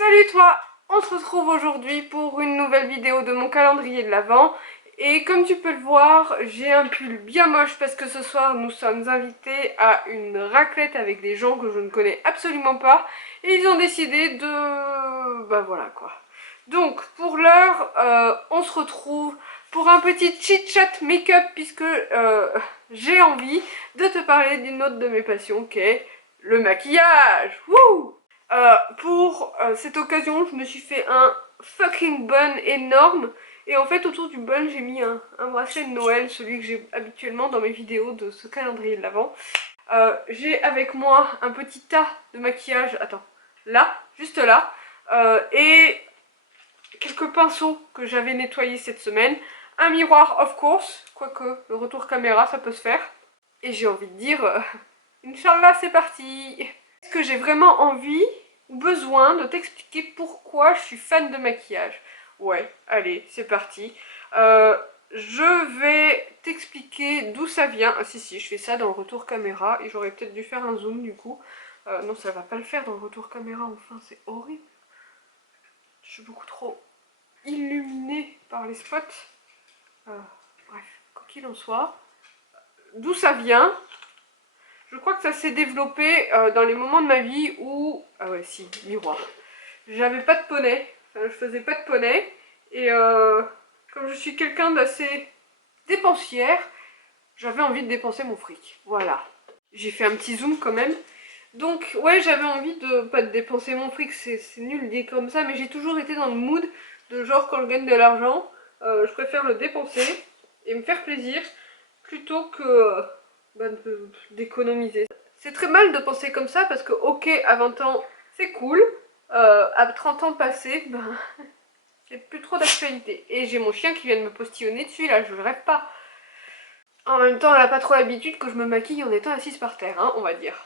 Salut toi! On se retrouve aujourd'hui pour une nouvelle vidéo de mon calendrier de l'Avent. Et comme tu peux le voir, j'ai un pull bien moche parce que ce soir nous sommes invités à une raclette avec des gens que je ne connais absolument pas. Et ils ont décidé de... bah voilà quoi. Donc pour l'heure, on se retrouve pour un petit chit-chat make-up puisque j'ai envie de te parler d'une autre de mes passions qui est le maquillage. Wouh! Pour cette occasion, je me suis fait un fucking bun énorme. Et en fait, autour du bun, j'ai mis un bracelet de Noël, celui que j'ai habituellement dans mes vidéos de ce calendrier de l'Avent. J'ai avec moi un petit tas de maquillage, attends, là, juste là, et quelques pinceaux que j'avais nettoyés cette semaine. Un miroir, of course, quoique le retour caméra, ça peut se faire. Et j'ai envie de dire, Inch'Allah, c'est parti! Est-ce que j'ai vraiment envie ou besoin de t'expliquer pourquoi je suis fan de maquillage? Ouais, allez, c'est parti. Je vais t'expliquer d'où ça vient. Ah si, je fais ça dans le retour caméra et j'aurais peut-être dû faire un zoom du coup. Non, ça va pas le faire dans le retour caméra, enfin, c'est horrible. Je suis beaucoup trop illuminée par les spots. Bref, quoi qu'il en soit. D'où ça vient? Je crois que ça s'est développé dans les moments de ma vie où... Ah ouais, si, miroir. J'avais pas de poney, enfin je faisais pas de poney, et comme je suis quelqu'un d'assez dépensière, j'avais envie de dépenser mon fric, voilà. J'ai fait un petit zoom quand même. Donc ouais, j'avais envie de pas de dépenser mon fric, c'est nul dit comme ça, mais j'ai toujours été dans le mood de genre quand je gagne de l'argent, je préfère le dépenser et me faire plaisir plutôt que d'économiser. C'est très mal de penser comme ça parce que ok, à 20 ans c'est cool, à 30 ans passés, ben c'est plus trop d'actualité. Et j'ai mon chien qui vient de me postillonner dessus là, je rêve pas. En même temps, elle a pas trop l'habitude que je me maquille en étant assise par terre, hein, on va dire.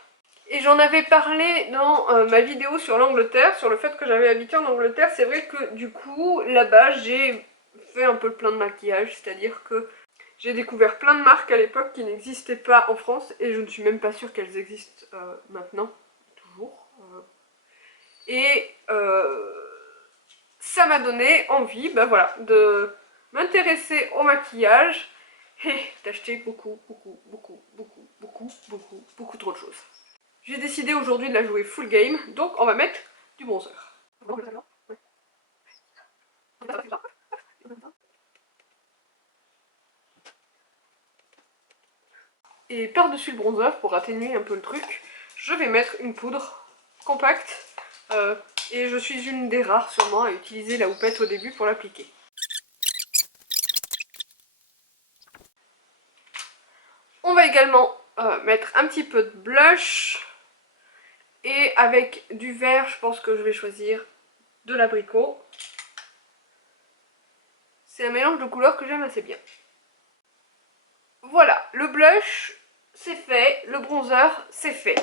Et j'en avais parlé dans ma vidéo sur l'Angleterre, sur le fait que j'avais habité en Angleterre. C'est vrai que du coup, là-bas, j'ai fait un peu le plein de maquillage, c'est-à-dire que j'ai découvert plein de marques à l'époque qui n'existaient pas en France, et je ne suis même pas sûre qu'elles existent maintenant, toujours. Et ça m'a donné envie, ben voilà, de m'intéresser au maquillage et d'acheter beaucoup trop de choses. J'ai décidé aujourd'hui de la jouer full game, donc on va mettre du bronzer. Et par-dessus le bronzer, pour atténuer un peu le truc, je vais mettre une poudre compacte. Et je suis une des rares sûrement à utiliser la houppette au début pour l'appliquer. On va également mettre un petit peu de blush. Et avec du vert, je pense que je vais choisir de l'abricot. C'est un mélange de couleurs que j'aime assez bien. Voilà, le blush, c'est fait. Le bronzer, c'est fait.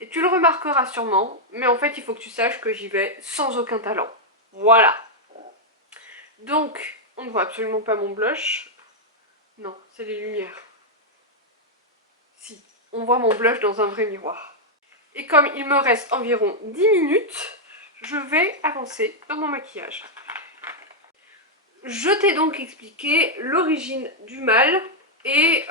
Et tu le remarqueras sûrement, mais en fait, il faut que tu saches que j'y vais sans aucun talent. Voilà. Donc, on ne voit absolument pas mon blush. Non, c'est les lumières. Si, on voit mon blush dans un vrai miroir. Et comme il me reste environ 10 minutes, je vais avancer dans mon maquillage. Je t'ai donc expliqué l'origine du mal et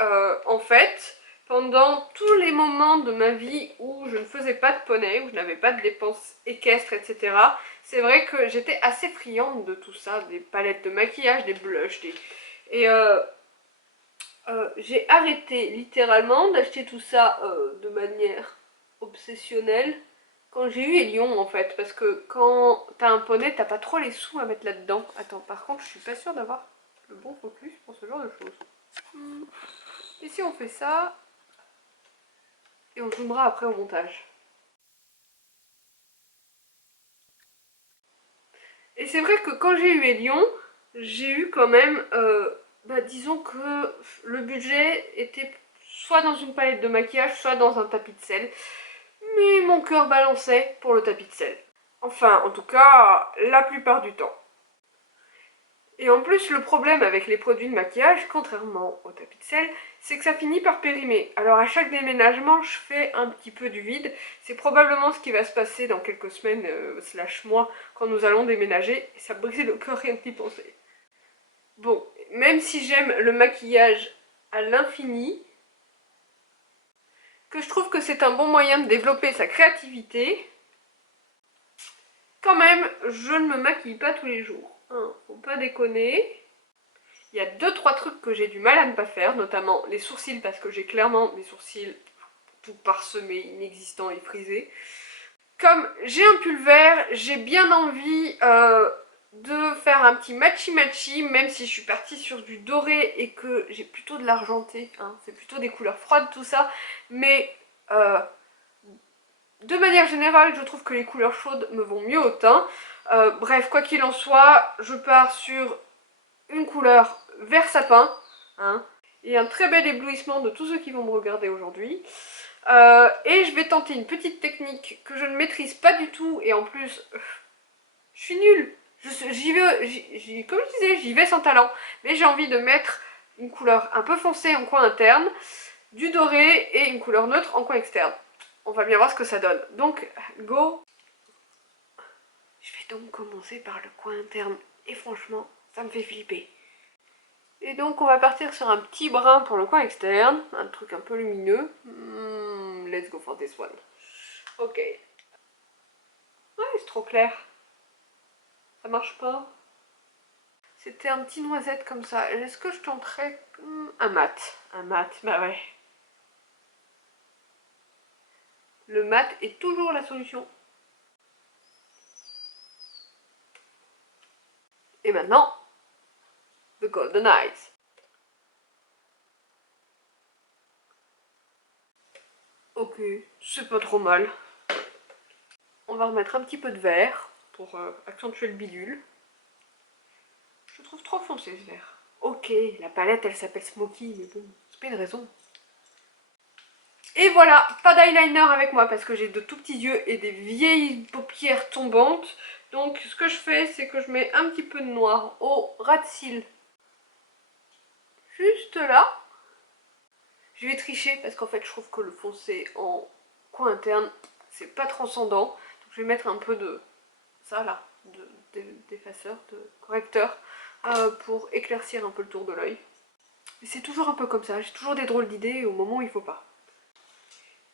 en fait, pendant tous les moments de ma vie où je ne faisais pas de poney, où je n'avais pas de dépenses équestres, etc., c'est vrai que j'étais assez friande de tout ça, des palettes de maquillage, des blushs, et j'ai arrêté littéralement d'acheter tout ça de manière obsessionnelle quand j'ai eu Elion en fait, parce que quand t'as un poney, t'as pas trop les sous à mettre là-dedans. Attends, par contre, je suis pas sûre d'avoir le bon focus pour ce genre de choses. Et si on fait ça, et on zoomera après au montage. Et c'est vrai que quand j'ai eu Elion, j'ai eu quand même, disons que le budget était soit dans une palette de maquillage, soit dans un tapis de sel. Mais mon cœur balançait pour le tapis de sel. Enfin, en tout cas, la plupart du temps. Et en plus, le problème avec les produits de maquillage, contrairement au tapis de sel, c'est que ça finit par périmer. Alors à chaque déménagement, je fais un petit peu du vide. C'est probablement ce qui va se passer dans quelques semaines, slash mois, quand nous allons déménager. Et ça me brise le cœur rien que d'y penser. Bon, même si j'aime le maquillage à l'infini, que je trouve que c'est un bon moyen de développer sa créativité, quand même, je ne me maquille pas tous les jours. Hein, faut pas déconner. Il y a 2-3 trucs que j'ai du mal à ne pas faire, notamment les sourcils, parce que j'ai clairement mes sourcils tout parsemés, inexistants et frisés. Comme j'ai un pull vert, j'ai bien envie de faire un petit matchy-matchy, même si je suis partie sur du doré et que j'ai plutôt de l'argenté, hein, c'est plutôt des couleurs froides tout ça, mais de manière générale, je trouve que les couleurs chaudes me vont mieux au teint. Bref, quoi qu'il en soit, je pars sur une couleur vert sapin, hein, et un très bel éblouissement de tous ceux qui vont me regarder aujourd'hui. Et je vais tenter une petite technique que je ne maîtrise pas du tout, et en plus, je suis nulle. J'y vais, comme je disais, j'y vais sans talent, mais j'ai envie de mettre une couleur un peu foncée en coin interne, du doré et une couleur neutre en coin externe. On va bien voir ce que ça donne. Donc, go! Je vais donc commencer par le coin interne, et franchement, ça me fait flipper. Et donc on va partir sur un petit brun pour le coin externe, un truc un peu lumineux. Let's go for this one. Ok. Ouais, c'est trop clair. Ça marche pas. C'était un petit noisette comme ça. Est-ce que je tenterais un mat? Un mat, bah ouais. Le mat est toujours la solution. Et maintenant, the golden eyes. Ok, c'est pas trop mal. On va remettre un petit peu de vert pour accentuer le bidule. Je trouve trop foncé ce vert. Ok, la palette elle s'appelle Smoky, mais bon, c'est pas une raison. Et voilà, pas d'eyeliner avec moi parce que j'ai de tout petits yeux et des vieilles paupières tombantes. Donc ce que je fais, c'est que je mets un petit peu de noir au ras de cils. Juste là. Je vais tricher parce qu'en fait je trouve que le foncé en coin interne, c'est pas transcendant. Donc je vais mettre un peu de ça là, d'effaceur, de correcteur, pour éclaircir un peu le tour de l'œil. Mais c'est toujours un peu comme ça, j'ai toujours des drôles d'idées au moment où il faut pas.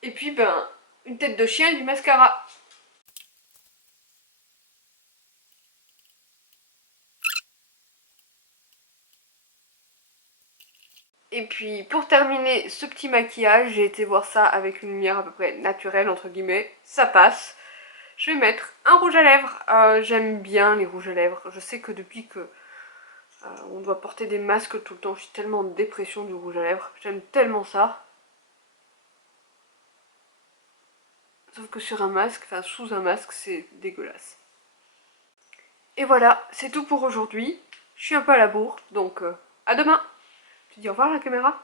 Et puis ben, une tête de chien et du mascara. Et puis pour terminer ce petit maquillage, j'ai été voir ça avec une lumière à peu près naturelle entre guillemets, ça passe. Je vais mettre un rouge à lèvres, j'aime bien les rouges à lèvres, je sais que depuis que on doit porter des masques tout le temps, je suis tellement en dépression du rouge à lèvres, j'aime tellement ça. Sauf que sur un masque, enfin sous un masque, c'est dégueulasse. Et voilà, c'est tout pour aujourd'hui. Je suis un peu à la bourre, donc à demain. Tu dis au revoir à la caméra?